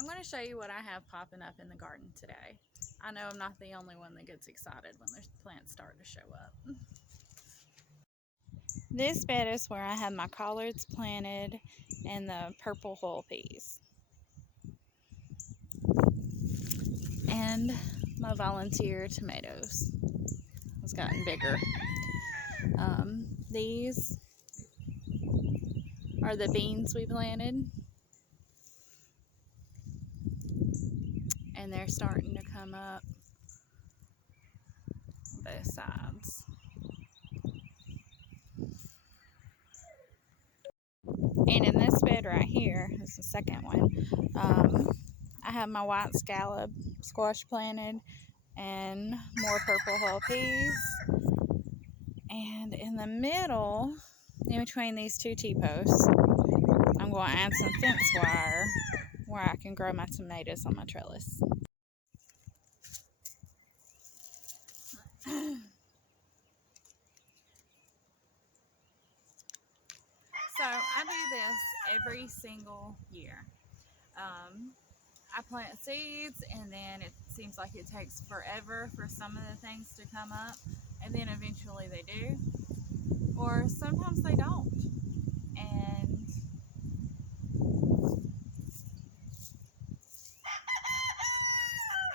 I'm going to show you what I have popping up in the garden today. I know I'm not the only one that gets excited when there's plants start to show up. This bed is where I have my collards planted and the purple whole peas. And my volunteer tomatoes. It's gotten bigger. These are the beans we planted. And they're starting to come up both sides. And in this bed right here, this is the second one, I have my white scallop squash planted and more purple whole peas. And in the middle, in between these two T-posts, I'm going to add some fence wire where I can grow my tomatoes on my trellis. So I do this every single year. I plant seeds, and then it seems like it takes forever for some of the things to come up, and then eventually they do, or sometimes they don't,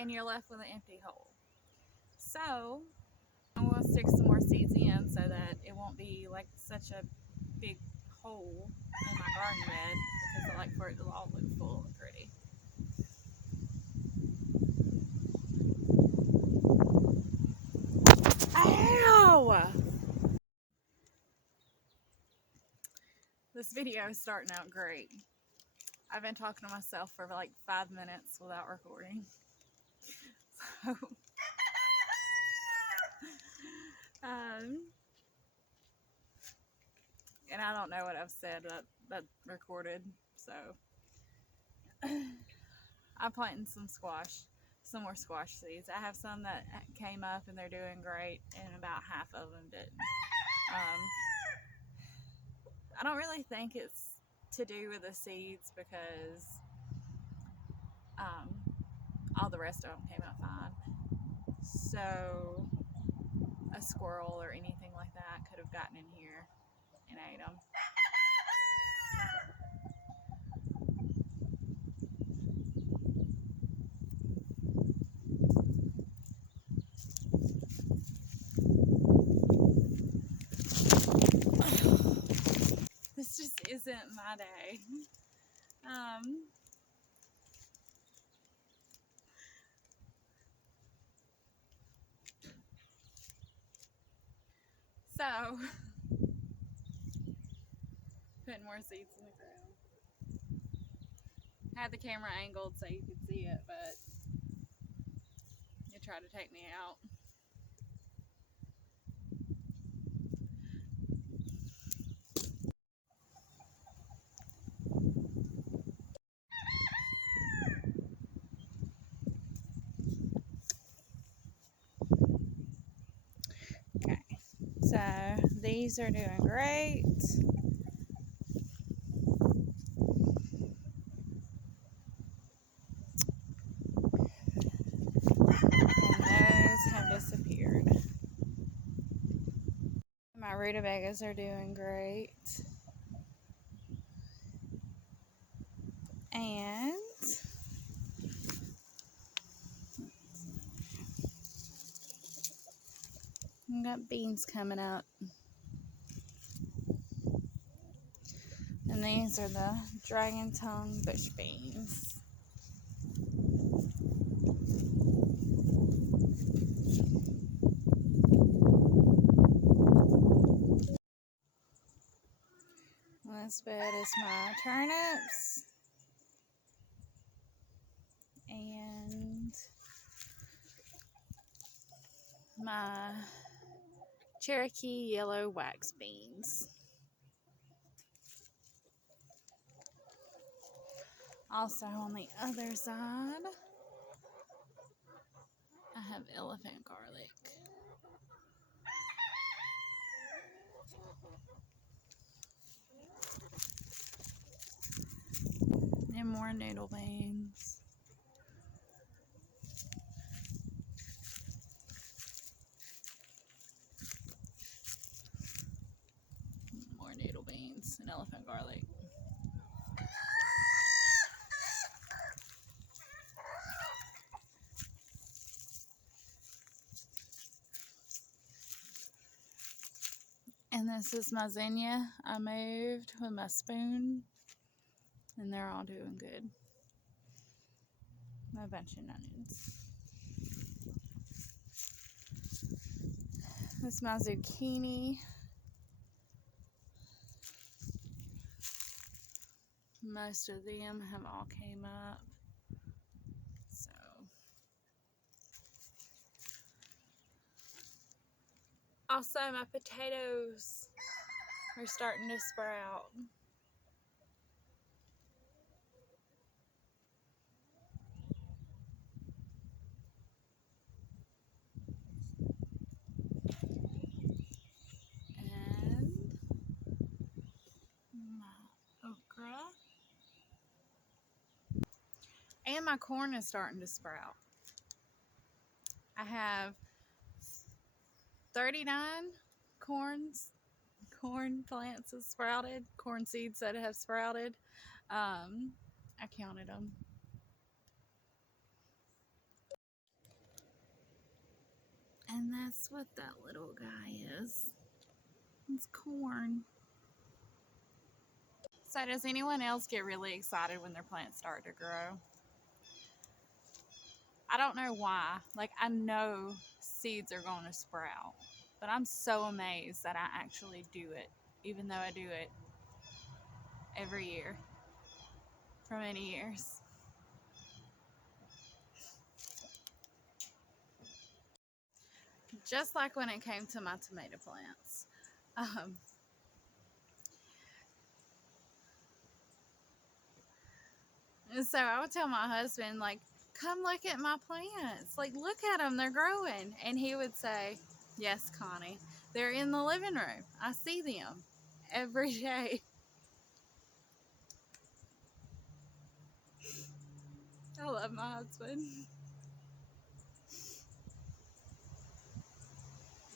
and you're left with an empty hole. So I'm going to stick some more seeds in so that it won't be like such a big hole in my garden bed, because I like for it to all look full and pretty. Ow! This video is starting out great. I've been talking to myself for like 5 minutes without recording. So, and I don't know what I've said that recorded, so I'm planting some more squash seeds. I have some that came up and they're doing great, and about half of them didn't. I don't really think it's to do with the seeds, because all the rest of them came out fine. So a squirrel or anything like that could have gotten in here and ate them. This just isn't my day. So, putting more seeds in the ground. Had the camera angled so you could see it, but it tried to take me out. Okay, so these are doing great. Disappeared. My rutabagas are doing great. And I've got beans coming up. And these are the dragon tongue bush beans. This bed is my turnips and my Cherokee yellow wax beans. Also on the other side, I have elephant garlic. And more noodle beans. garlic. And this is my zinnia I moved with my spoon, and they're all doing good. A bunch of onions. This is my zucchini. Most of them have all came up. So also my potatoes are starting to sprout. And my okra. And my corn is starting to sprout. I have 39 corn plants have sprouted, corn seeds that have sprouted. I counted them. And that's what that little guy is. It's corn. So does anyone else get really excited when their plants start to grow? I don't know why. Like, I know seeds are going to sprout, but I'm so amazed that I actually do it, even though I do it every year for many years. Just like when it came to my tomato plants. And so I would tell my husband, like, come look at my plants. Like, look at them, they're growing. And he would say, yes, Connie, they're in the living room. I see them every day. I love my husband.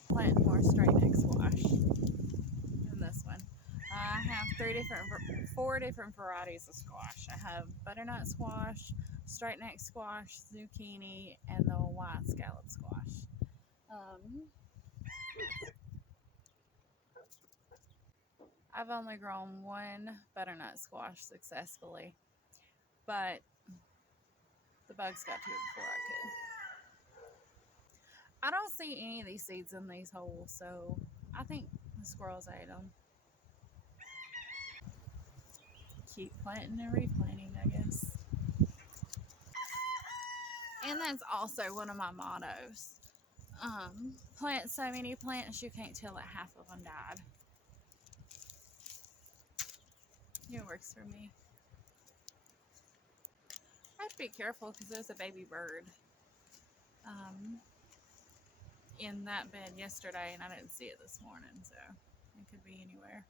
Planting more straight neck squash in this one. I have four different varieties of squash. I have butternut squash, straight neck squash, zucchini, and the white scallop squash. I've only grown one butternut squash successfully, but the bugs got to it before I could. I don't see any of these seeds in these holes, so I think the squirrels ate them. Keep planting and replanting, I guess. And that's also one of my mottos. Plant so many plants you can't tell that half of them died. It works for me. I have to be careful because there's a baby bird in that bed yesterday, and I didn't see it this morning, so it could be anywhere.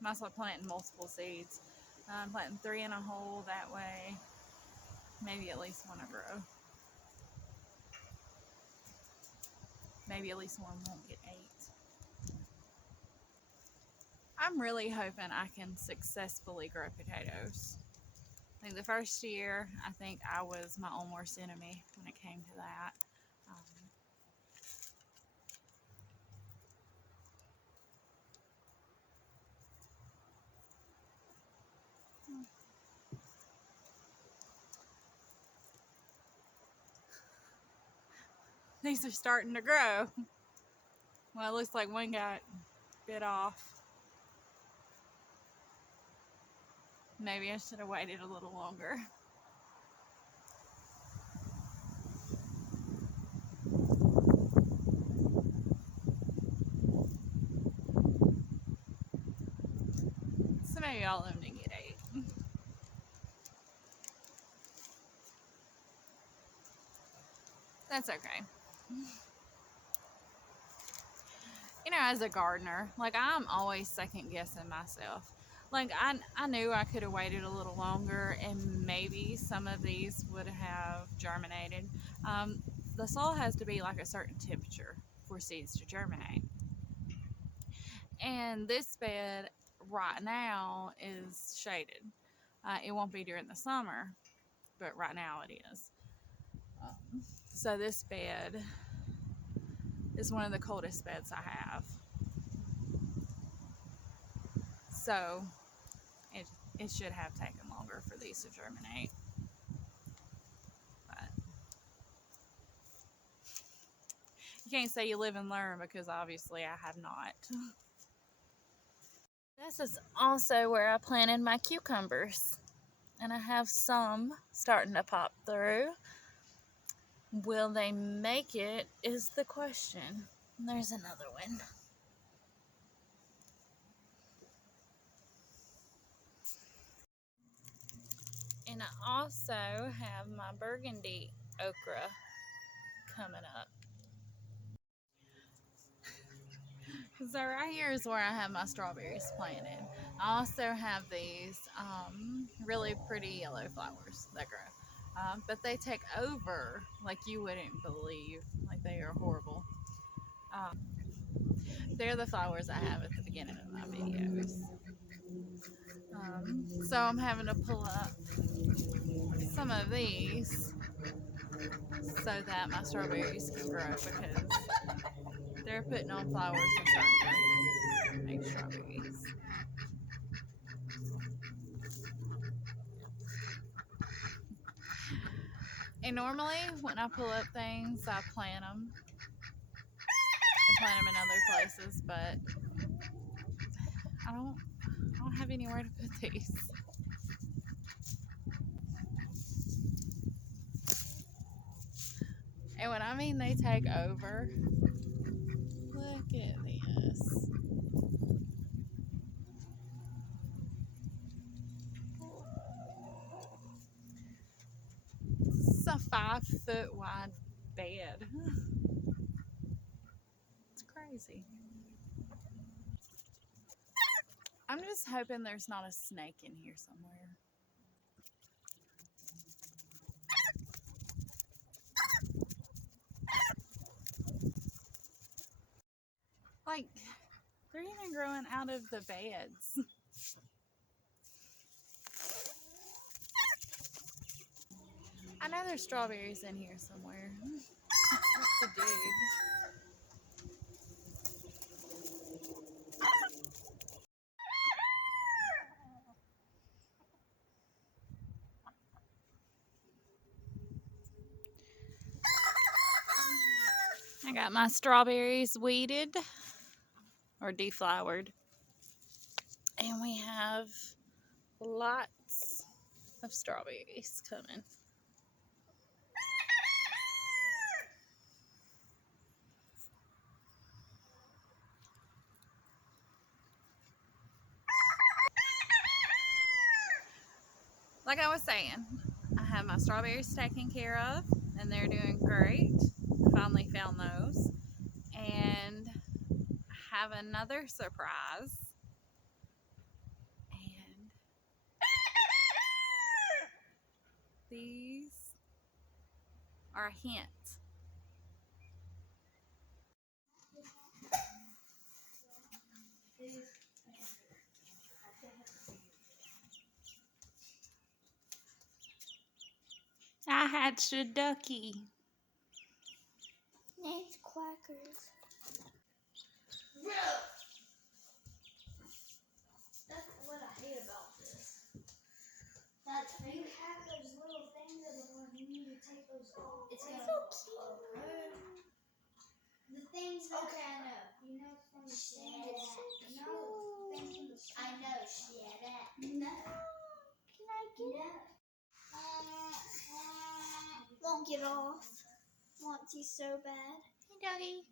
I'm also planting multiple seeds. I'm planting 3 in a hole that way. Maybe at least one a row. Maybe at least one won't get 8. I'm really hoping I can successfully grow potatoes. I think the first year, I think I was my own worst enemy when it came to that. These are starting to grow. Well, it looks like one got bit off. Maybe I should have waited a little longer. So maybe all of them didn't get 8. That's okay. You know, as a gardener, like, I'm always second guessing myself. Like, I knew I could have waited a little longer and maybe some of these would have germinated. The soil has to be like a certain temperature for seeds to germinate. And this bed right now is shaded. It won't be during the summer, but right now it is. So this bed is one of the coldest beds I have. So it should have taken longer for these to germinate. But you can't say you live and learn, because obviously I have not. This is also where I planted my cucumbers. And I have some starting to pop through. Will they make it is the question. And there's another one. And I also have my burgundy okra coming up. So right here is where I have my strawberries planted. I also have these really pretty yellow flowers that grow. But they take over like you wouldn't believe. Like, they are horrible. They're the flowers I have at the beginning of my videos. So I'm having to pull up some of these so that my strawberries can grow, because they're putting on flowers and starting to make strawberries. And normally when I pull up things, I plant them in other places, but I don't have anywhere to put these. And when I mean they take over, look at this. This is a 5-foot wide bed. It's crazy. I'm just hoping there's not a snake in here somewhere. Like, they're even growing out of the beds. I know there's strawberries in here somewhere. Let's dig. I got my strawberries weeded or deflowered. And we have lots of strawberries coming. Like I was saying, I have my strawberries taken care of, and they're doing great. Finally found those. And I have another surprise. And these are a hint. I hatched a ducky. Name's Quackers. That's what I hate about this. That you have those little things that when you need to take those off. It's so cute. The things that I know. You know from the stand. You know things from the stand. I know. Shut up. No. Can I get it? Won't get off. Wants you so bad. Hey, doggy.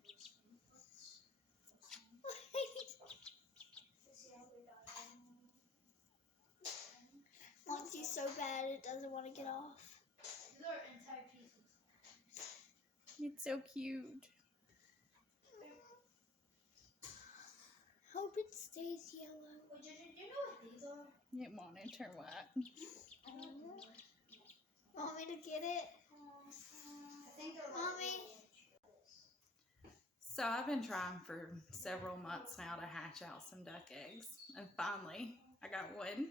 Wants you so bad it doesn't want to get off. They're entire pieces. It's so cute. Hope it stays yellow. Wait, do you know what these are? It wanted to turn white. I don't know. Want me to get it? I think they're Mommy. So I've been trying for several months now to hatch out some duck eggs, and finally I got one.